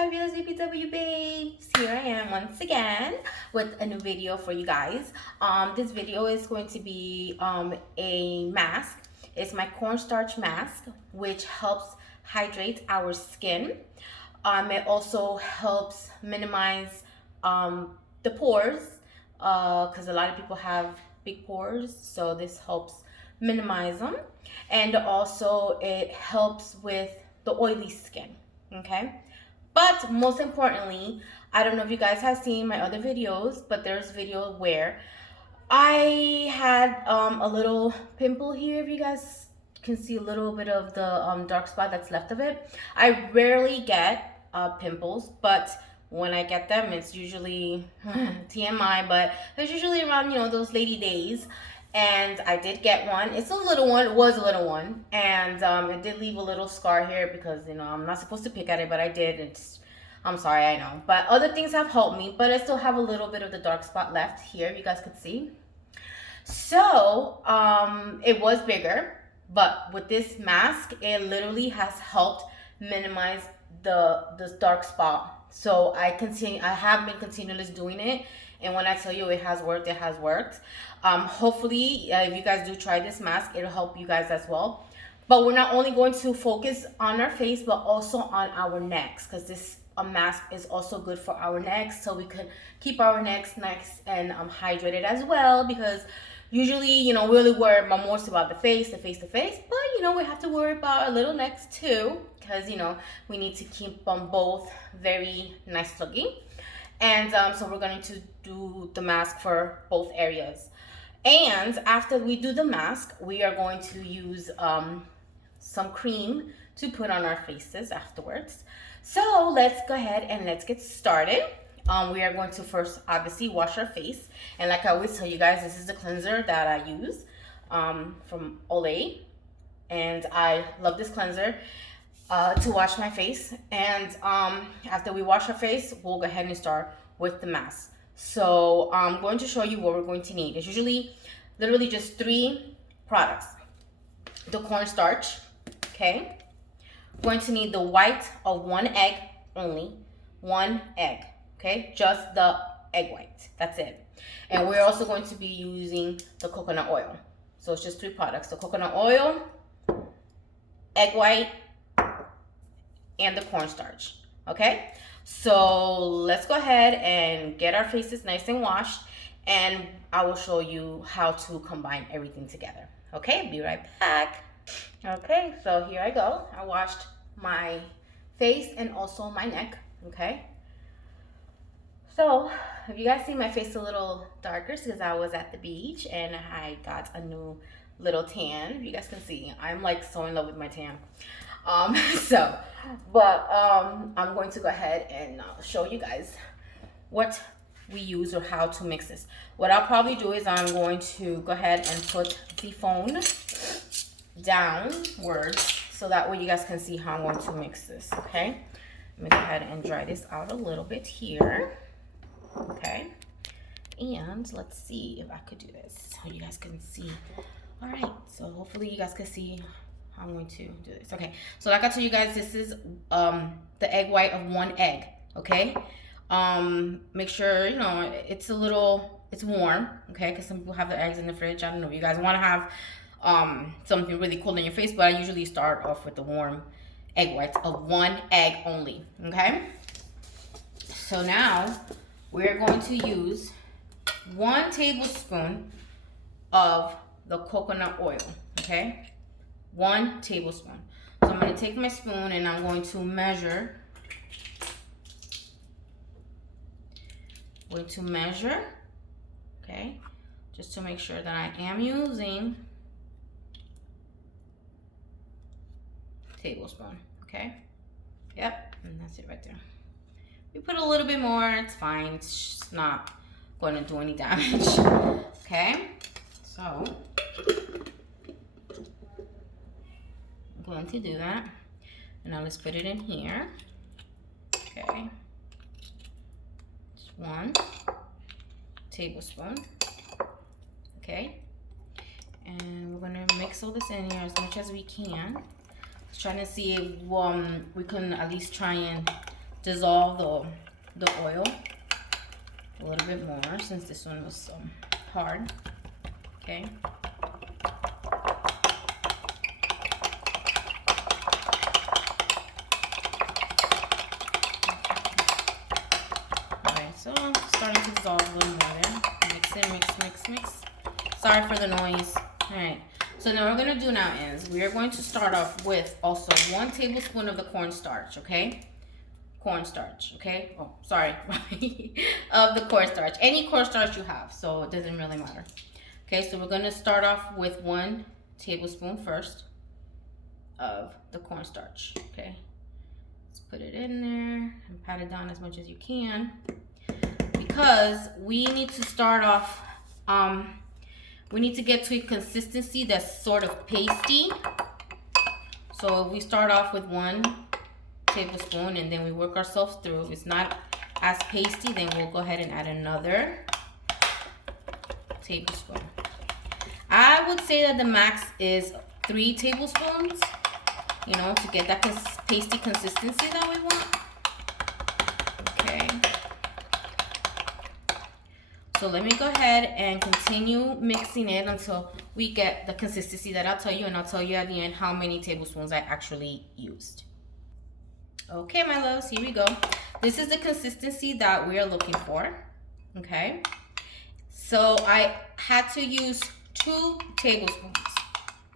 fabulous BBW Babes. Here I am once again with a new video for you guys. This video is going to be a mask. It's my cornstarch mask, which helps hydrate our skin. It also helps minimize the pores because a lot of people have big pores, so this helps minimize them. And also it helps with the oily skin. Okay, but most importantly, I don't know if you guys have seen my other videos, but there's a video where I had a little pimple here. If you guys can see a little bit of the dark spot that's left of it. I rarely get pimples, but when I get them, it's usually TMI, but it's usually around, you know, those lady days. And I did get one. It's a little one. It was a little one, and it did leave a little scar here because, you know, I'm not supposed to pick at it, but I did. I'm sorry, I know. But other things have helped me, but I still have a little bit of the dark spot left here. You guys could see. So it was bigger, but with this mask, it literally has helped minimize the dark spot. So I have been continuously doing it. And when I tell you it has worked, it has worked. Hopefully, if you guys do try this mask, it'll help you guys as well. But we're not only going to focus on our face, but also on our necks, because this mask is also good for our necks, so we can keep our necks nice and hydrated as well. Because usually, you know, we only worry most about the face, but you know, we have to worry about our little necks too, because, you know, we need to keep them both very nice looking. And so we're going to do the mask for both areas. And after we do the mask, we are going to use some cream to put on our faces afterwards. So let's go ahead and let's get started. We are going to first obviously wash our face. And like I always tell you guys, this is the cleanser that I use from Olay. And I love this cleanser to wash my face. And after we wash our face, we'll go ahead and start with the mask. So I'm going to show you what we're going to need. It's usually literally just 3 products. The cornstarch, okay? We're going to need the white of 1 egg only. 1 egg, okay? Just the egg white, that's it. And we're also going to be using the coconut oil. So it's just 3 products, the coconut oil, egg white, and the cornstarch, okay? So let's go ahead and get our faces nice and washed, and I will show you how to combine everything together. Okay, be right back. Okay, so here I go. I washed my face and also my neck, okay? So if you guys see my face a little darker, it's because I was at the beach and I got a new little tan. If you guys can see, I'm like so in love with my tan. I'm going to go ahead and show you guys what we use or how to mix this. What I'll probably do is I'm going to go ahead and put the phone downwards so that way you guys can see how I'm going to mix this, okay? Let me go ahead and dry this out a little bit here, okay? And let's see if I could do this so you guys can see. All right, so hopefully you guys can see I'm going to do this. Okay, so like I told you guys, this is the egg white of 1 egg, okay? Make sure, you know, it's warm, okay? Because some people have the eggs in the fridge. I don't know if you guys want to have something really cold in your face, but I usually start off with the warm egg whites of 1 egg only, okay? So now we're going to use 1 tablespoon of the coconut oil, okay? 1 tablespoon. So I'm going to take my spoon and I'm going to measure. Okay, just to make sure that I am using tablespoon, okay? Yep, and that's it right there. You put a little bit more, it's fine. It's just not going to do any damage, okay? So I'm going to do that, and now let's put it in here, okay? 1 tablespoon, okay? And we're gonna mix all this in here as much as we can. Just trying to see if we can at least try and dissolve the oil a little bit more since this one was hard. Okay. Alright, so I'm starting to dissolve a little more there. Mix it, mix, mix, mix. Sorry for the noise. Alright, so now what we're going to do now is we are going to start off with also 1 tablespoon of the cornstarch, okay? Cornstarch, okay? Oh, sorry. Of the cornstarch. Any cornstarch you have, so it doesn't really matter. Okay, so we're going to start off with 1 tablespoon first of the cornstarch, okay? Let's put it in there and pat it down as much as you can because we need to start off, we need to get to a consistency that's sort of pasty. So we start off with 1 tablespoon and then we work ourselves through. If it's not as pasty, then we'll go ahead and add another tablespoon. I would say that the max is 3 tablespoons, you know, to get that pasty consistency that we want. Okay. So let me go ahead and continue mixing it until we get the consistency that I'll tell you, and I'll tell you at the end how many tablespoons I actually used. Okay, my loves, here we go. This is the consistency that we are looking for, okay? So I had to use 2 tablespoons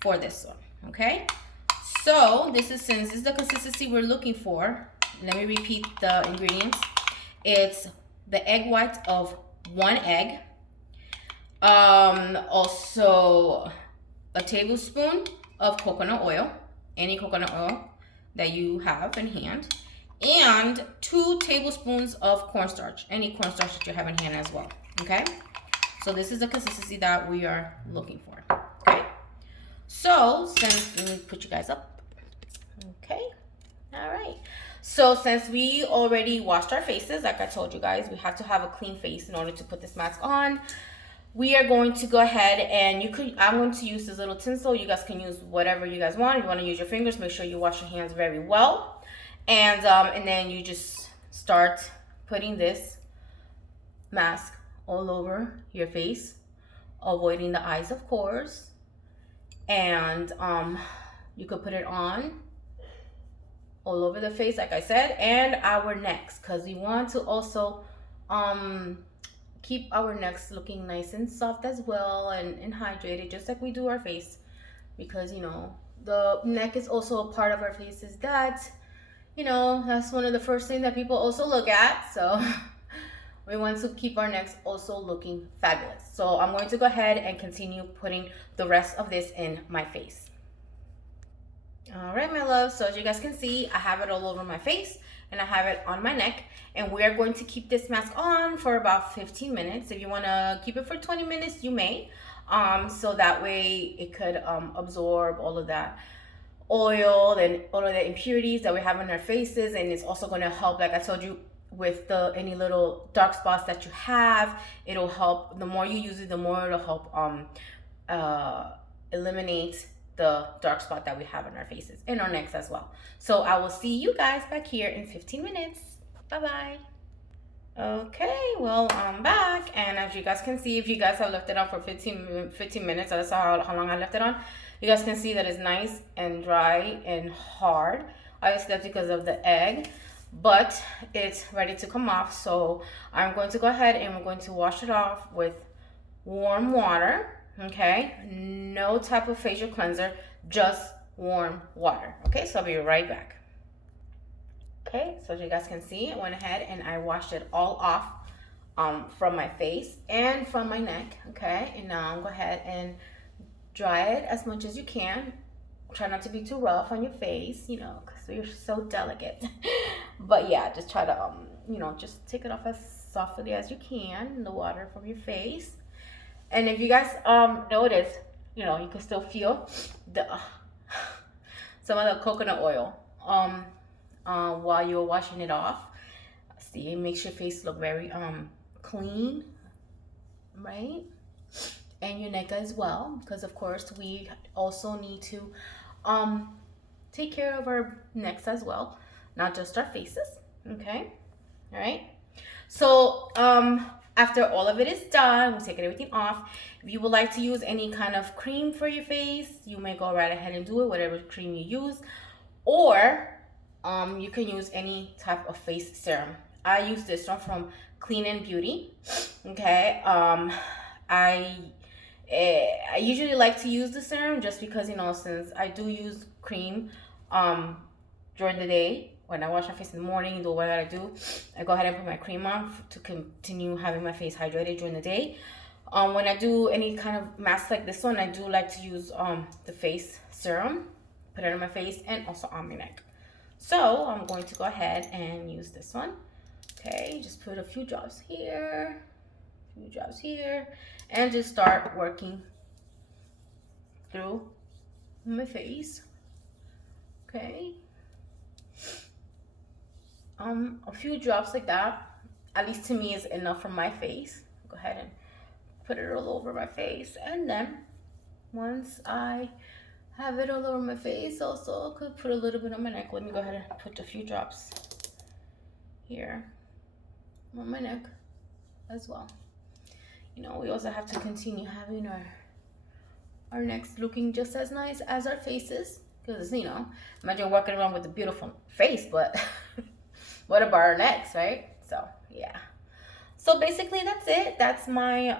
for this one, okay? So since this is the consistency we're looking for, let me repeat the ingredients. It's the egg white of 1 egg, also a tablespoon of coconut oil, any coconut oil that you have in hand, and 2 tablespoons of cornstarch, any cornstarch that you have in hand as well, okay? So this is the consistency that we are looking for, okay? So let me put you guys up, okay? All right. So since we already washed our faces, like I told you guys, we have to have a clean face in order to put this mask on. We are going to go ahead and I'm going to use this little tinsel. You guys can use whatever you guys want. If you want to use your fingers, make sure you wash your hands very well. And then you just start putting this mask all over your face, avoiding the eyes, of course. And you could put it on all over the face, like I said, and our necks, because we want to also keep our necks looking nice and soft as well, and hydrated, just like we do our face, because, you know, the neck is also a part of our faces that, you know, that's one of the first things that people also look at. So we want to keep our necks also looking fabulous. So I'm going to go ahead and continue putting the rest of this in my face. All right, my love, so as you guys can see, I have it all over my face and I have it on my neck, and we are going to keep this mask on for about 15 minutes. If you want to keep it for 20 minutes, you may, so that way it could absorb all of that oil and all of the impurities that we have on our faces, and it's also going to help, like I told you, with any little dark spots that you have. It'll help. The more you use it, the more it'll help eliminate the dark spot that we have on our faces and our necks as well. So I will see you guys back here in 15 minutes. Bye-bye. Okay, well, I'm back, and as you guys can see, if you guys have left it on for 15 minutes, that's how long I left it on, you guys can see that it's nice and dry and hard. Obviously that's because of the egg, but it's ready to come off. So I'm going to go ahead and we're going to wash it off with warm water. Okay, no type of facial cleanser, just warm water. Okay, so I'll be right back. Okay, so as you guys can see, I went ahead and I washed it all off from my face and from my neck. Okay, and now I'm go ahead and dry it as much as you can. Try not to be too rough on your face, you know, because you're so delicate. But yeah, just try to you know, just take it off as softly as you can, the water from your face. And if you guys notice, you know, you can still feel the some of the coconut oil while you're washing it off. See, it makes your face look very clean, right? And your neck as well, because of course we also need to take care of our necks as well, not just our faces. Okay, all right. So after all of it is done, we take everything off. If you would like to use any kind of cream for your face, you may go right ahead and do it, whatever cream you use. Or you can use any type of face serum. I use this one from Clean and Beauty. Okay. I usually like to use the serum just because, you know, since I do use cream during the day, when I wash my face in the morning, do what I gotta do, I go ahead and put my cream on to continue having my face hydrated during the day. When I do any kind of mask like this one, I do like to use the face serum, put it on my face and also on my neck. So I'm going to go ahead and use this one. Okay, just put a few drops here, and just start working through my face. Okay. A few drops like that, at least to me, is enough for my face. Go ahead and put it all over my face, and then once I have it all over my face, also could put a little bit on my neck. Let me go ahead and put a few drops here on my neck as well. You know, we also have to continue having our necks looking just as nice as our faces, because, you know, imagine walking around with a beautiful face, but what about our necks, right? So yeah, so basically that's it. That's my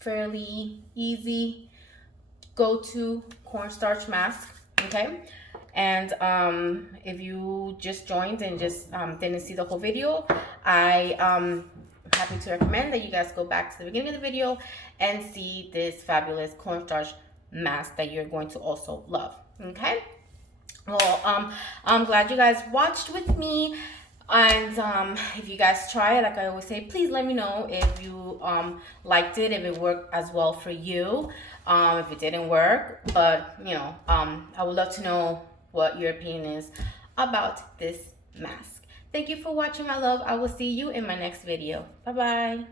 fairly easy go-to cornstarch mask. Okay, and if you just joined and just didn't see the whole video, I happy to recommend that you guys go back to the beginning of the video and see this fabulous cornstarch mask that you're going to also love. Okay, well, I'm glad you guys watched with me, and if you guys try it, like I always say, please let me know if you liked it, if it worked as well for you, if it didn't work. But you know, I would love to know what your opinion is about this mask. Thank you for watching, my love. I will see you in my next video. Bye bye.